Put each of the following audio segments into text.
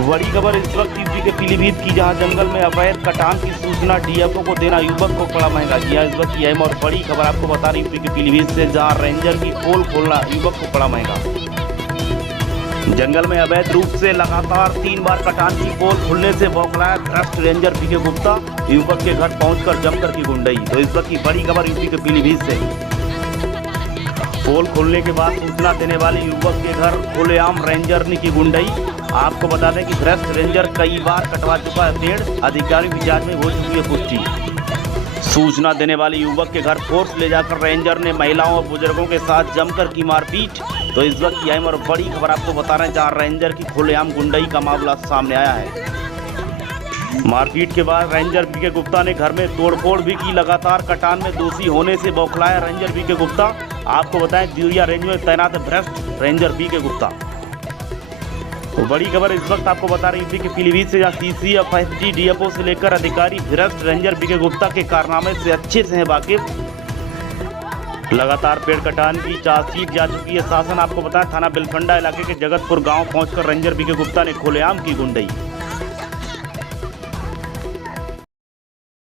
बड़ी खबर इस वक्त यूपी के पीलीभीत की, जहां जंगल में अवैध कटान की सूचना डीएफओ को देना युवक को पड़ा महंगा। जी इस वक्त की अहम और बड़ी खबर आपको बता रही यूपी के पीलीभीत से, जहां रेंजर की पोल खोलना युवक को पड़ा महंगा। जंगल में अवैध रूप से लगातार 3 बार कटान की पोल खुलने से बौखलाया भ्रष्ट रेंजर पीके गुप्ता, युवक के घर पहुंचकर जमकर की गुंडई। तो इस वक्त की बड़ी खबर यूपी के पीलीभीत से। पोल खोलने के बाद सूचना देने वाले युवक के घर खुलेआम रेंजर ने की गुंडई। आपको बता दें कि भ्रष्ट रेंजर कई बार कटवा चुका है पेड़, अधिकारियों की जांच में हो चुकी है पुष्टि। सूचना देने वाले युवक के घर फोर्स ले जाकर रेंजर ने महिलाओं और बुजुर्गों के साथ जमकर की मारपीट। तो इस वक्त की अहम और बड़ी खबर आपको बता रहे हैं, जहां रेंजर की खुलेआम गुंडई का मामला सामने आया है। मारपीट के बाद रेंजर पीके गुप्ता ने घर में तोड़फोड़ भी की। लगातार कटान में दोषी होने से बौखलाया रेंजर पीके गुप्ता। आपको बताएं, दिउरिया रेंज में तैनात है भ्रष्ट रेंजर पीके गुप्ता। तो बड़ी खबर इस वक्त आपको बता रही यूपी के पीलीभीत से, जहां सीसीएफ, एसडी, डीएफओ से लेकर अधिकारी भ्रष्ट रेंजर पीके गुप्ता के कारनामे से अच्छे से है वाकिफ। लगातार पेड़ कटान की चार्जशीट जा चुकी है शासन। आपको बताएं, थाना बिलफंडा इलाके के जगतपुर गांव पहुंचकर रेंजर पीके गुप्ता ने खुलेआम की गुंडई।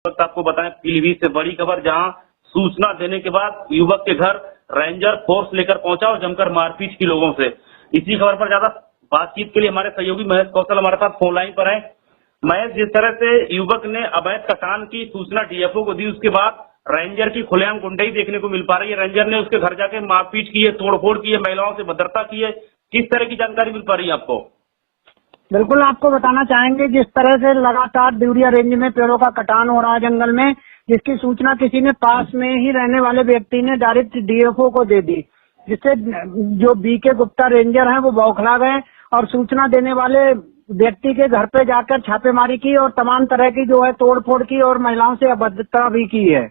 आपको बताएं, पीलीभीत से बड़ी खबर, जहां सूचना देने के बाद युवक के घर रेंजर फोर्स लेकर पहुंचा और जमकर मारपीट की लोगों से। इसी खबर पर ज्यादा बातचीत के लिए हमारे सहयोगी महेश कौशल हमारे साथ फोन लाइन पर हैं। महेश, जिस तरह से युवक ने अवैध कटान की सूचना डीएफओ को दी, उसके बाद रेंजर की खुलेआम गुंडई देखने को मिल पा रही है। रेंजर ने उसके घर जाके मारपीट की है, तोड़फोड़ की है, महिलाओं से भद्रता की है। किस तरह की जानकारी मिल पा रही है आपको? बिल्कुल, आपको बताना चाहेंगे, जिस तरह से लगातार दिउरिया रेंज में पेड़ों का कटान हो रहा है जंगल में, जिसकी सूचना किसी ने पास में ही रहने वाले व्यक्ति ने डायरेक्ट डीएफओ को दे दी, जिससे जो बीके गुप्ता रेंजर हैं वो बौखला गए और सूचना देने वाले व्यक्ति के घर पे जाकर छापेमारी की और तमाम तरह की जो है तोड़फोड़ की और महिलाओं से अभद्रता भी की है।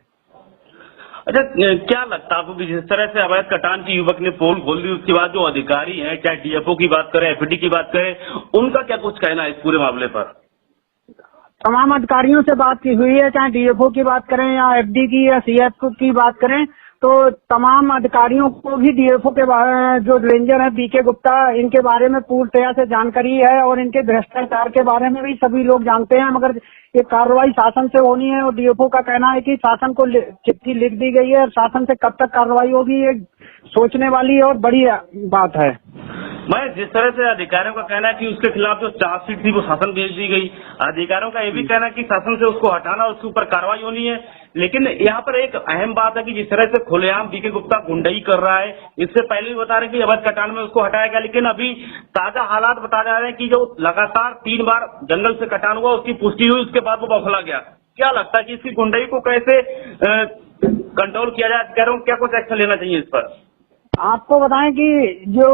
अच्छा, क्या लगता है आपको कि जिस तरह से अवैध कटान की युवक ने पोल खोल दी, उसके बाद जो अधिकारी हैं, चाहे डीएफओ की बात करें, एफडी की बात करें, उनका क्या कुछ कहना है इस पूरे मामले पर? तमाम अधिकारियों से बात की हुई है, चाहे डीएफओ की बात करें या एफडी की या सीएफ की बात करें, तो तमाम अधिकारियों को भी डीएफओ के बारे जो रेंजर है बीके गुप्ता, इनके बारे में पूर्णतया से जानकारी है और इनके भ्रष्टाचार के बारे में भी सभी लोग जानते हैं। मगर ये कार्रवाई शासन से होनी है और डीएफओ का कहना है कि शासन को चिट्ठी लिख दी गई है और शासन से कब तक कार्रवाई होगी, ये सोचने वाली और बड़ी बात है। मैं जिस तरह से अधिकारियों का कहना है कि उसके खिलाफ जो चार्जशीट थी वो शासन भेज दी गई, अधिकारियों का ये भी कहना है कि शासन से उसको हटाना, उसके ऊपर कार्रवाई होनी है। लेकिन यहाँ पर एक अहम बात है कि जिस तरह से खुलेआम बीके गुप्ता गुंडई कर रहा है, इससे पहले भी बता रहे हैं कि अवैध कटान में उसको हटाया गया, लेकिन अभी ताजा हालात बता जा रहे हैं कि जो लगातार 3 बार जंगल से कटान हुआ, उसकी पुष्टि हुई, उसके बाद वो बौखला गया। क्या लगता है कि इसकी गुंडई को कैसे कंट्रोल किया जाए? अधिकारियों को क्या कुछ एक्शन लेना चाहिए इस पर? आपको बताएं कि जो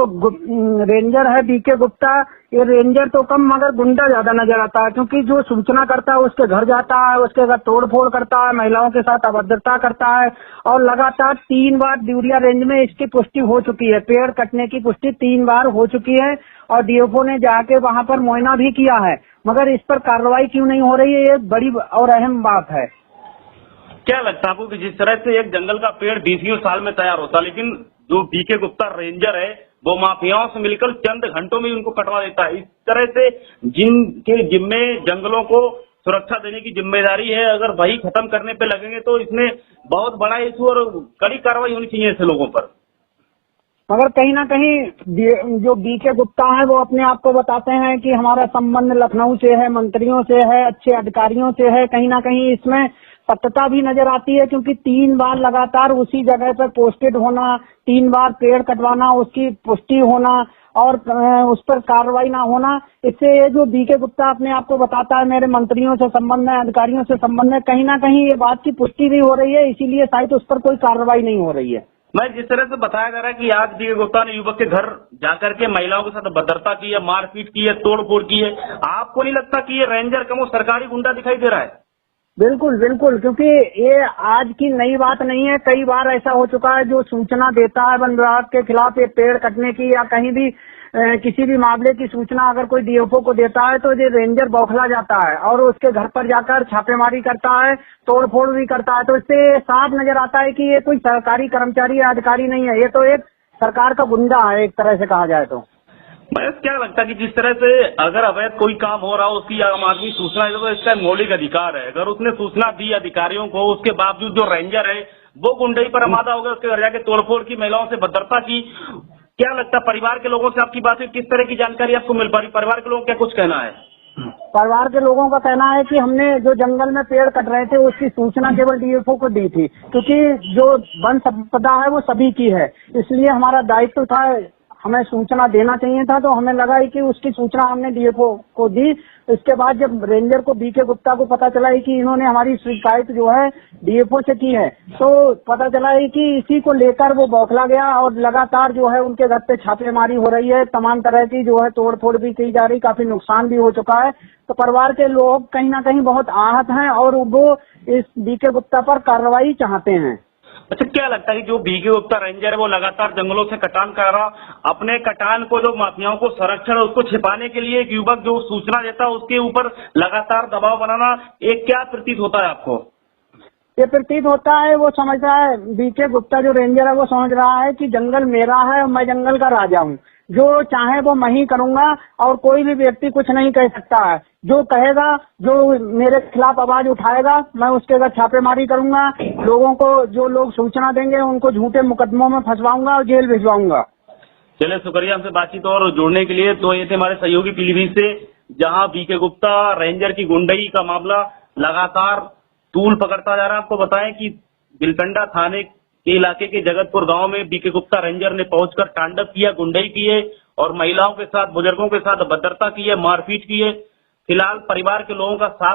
रेंजर है बीके गुप्ता, ये रेंजर तो कम मगर गुंडा ज्यादा नजर आता है, क्योंकि जो सूचना करता है उसके घर जाता है, उसके घर तोड़फोड़ करता है, महिलाओं के साथ अभद्रता करता है और लगातार 3 बार दिउरिया रेंज में इसकी पुष्टि हो चुकी है। पेड़ कटने की पुष्टि 3 बार हो चुकी है और डीएफओ ने जाके वहां पर मुआयना भी किया है, मगर इस पर कार्रवाई क्यों नहीं हो रही है, ये बड़ी और अहम बात है। क्या लगता है आपको कि जिस तरह से एक जंगल का पेड़ 20 साल में तैयार होता, लेकिन जो बीके गुप्ता रेंजर है वो माफियाओं से मिलकर चंद घंटों में उनको कटवा देता है? इस तरह से जिनके जिम्मे जंगलों को सुरक्षा देने की जिम्मेदारी है, अगर वही खत्म करने पे लगेंगे तो इसमें बहुत बड़ा इशू और कड़ी कार्रवाई होनी चाहिए ऐसे लोगों पर। मगर कहीं ना कहीं जो बीके गुप्ता है वो अपने आप को बताते हैं कि हमारा संबंध लखनऊ से है, मंत्रियों से है, अच्छे अधिकारियों से है। कहीं ना कहीं इसमें सत्यता भी नजर आती है, क्योंकि 3 बार लगातार उसी जगह पर पोस्टेड होना, 3 बार पेड़ कटवाना, उसकी पुष्टि होना और उस पर कार्रवाई ना होना, इससे ये जो बीके गुप्ता अपने आप को बताता है मेरे मंत्रियों से संबंध है, अधिकारियों से संबंध है, कहीं ना कहीं ये बात की पुष्टि नहीं हो रही है, इसीलिए शायद उस पर कोई कार्रवाई नहीं हो रही है। मैं जिस तरह से बताया जा रहा है कि आज बीके गुप्ता ने युवक के घर जाकर के महिलाओं के साथ भद्रता की है, मारपीट की है, तोड़फोड़ की है, आपको नहीं लगता कि ये रेंजर का वो सरकारी गुंडा दिखाई दे रहा है? बिल्कुल बिल्कुल, क्योंकि ये आज की नई बात नहीं है, कई बार ऐसा हो चुका है। जो सूचना देता है वन विभाग के खिलाफ ये पेड़ कटने की या कहीं भी किसी भी मामले की सूचना अगर कोई डीएफओ को देता है तो ये रेंजर बौखला जाता है और उसके घर पर जाकर छापेमारी करता है, तोड़फोड़ भी करता है। तो इससे साफ नजर आता है कि ये कोई सरकारी कर्मचारी या अधिकारी नहीं है, ये तो एक सरकार का गुंडा है एक तरह से कहा जाए तो। महेश, क्या लगता है कि जिस तरह से अगर अवैध कोई काम हो रहा हो उसकी आम आदमी सूचना दे तो इसका मौलिक अधिकार है, अगर उसने सूचना दी अधिकारियों को उसके बावजूद जो रेंजर है वो गुंडई पर आमादा हो गया, उसके घर जाके तोड़फोड़ की, महिलाओं से भद्रता की, क्या लगता है परिवार के लोगों से आपकी बात हुई, किस तरह की जानकारी आपको मिल पा रही, परिवार के लोगों को क्या कुछ कहना है? परिवार के लोगों का कहना है कि हमने जो जंगल में पेड़ कट रहे थे उसकी सूचना केवल डीएफओ को दी थी, क्योंकि जो वन संपदा है वो सभी की है, इसलिए हमारा दायित्व था, हमें सूचना देना चाहिए था, तो हमें लगा कि उसकी सूचना हमने डीएफओ को दी। इसके बाद जब रेंजर को बीके गुप्ता को पता चला है कि इन्होंने हमारी शिकायत जो है डीएफओ से की है, तो पता चला है कि इसी को लेकर वो बौखला गया और लगातार जो है उनके घर पे छापेमारी हो रही है, तमाम तरह की जो है तोड़फोड़ भी की जा रही, काफी नुकसान भी हो चुका है। तो परिवार के लोग कहीं ना कहीं बहुत आहत हैं और वो इस बीके गुप्ता पर कार्रवाई चाहते हैं। अच्छा, क्या लगता है कि जो बीके गुप्ता रेंजर है वो लगातार जंगलों से कटान कर रहा, अपने कटान को जो माफियाओं को संरक्षण उसको छिपाने के लिए एक युवक जो सूचना देता है उसके ऊपर लगातार दबाव बनाना, एक क्या प्रतीत होता है आपको? ये प्रतीत होता है, वो समझता है, बीके गुप्ता जो रेंजर है वो समझ रहा है कि जंगल मेरा है और मैं जंगल का राजा हूँ, जो चाहे वो मैं ही करूंगा और कोई भी व्यक्ति कुछ नहीं कह सकता है। जो कहेगा, जो मेरे खिलाफ आवाज उठाएगा, मैं उसके घर छापेमारी करूंगा, लोगों को, जो लोग सूचना देंगे उनको झूठे मुकदमों में फंसवाऊंगा और जेल भिजवाऊंगा। चलिए, शुक्रिया हमसे बातचीत और जुड़ने के लिए। तो ये थे हमारे सहयोगी पीलीभीत से, जहां बीके गुप्ता रेंजर की गुंडई का मामला लगातार तूल पकड़ता जा रहा है। आपको बताएं कि बिलकंडा थाने के इलाके के जगतपुर गांव में बीके गुप्ता रेंजर ने पहुंचकर तांडव किया, गुंडई की है और महिलाओं के साथ, बुजुर्गों के साथ भद्रता की है, मारपीट की है। फिलहाल परिवार के लोगों का साथ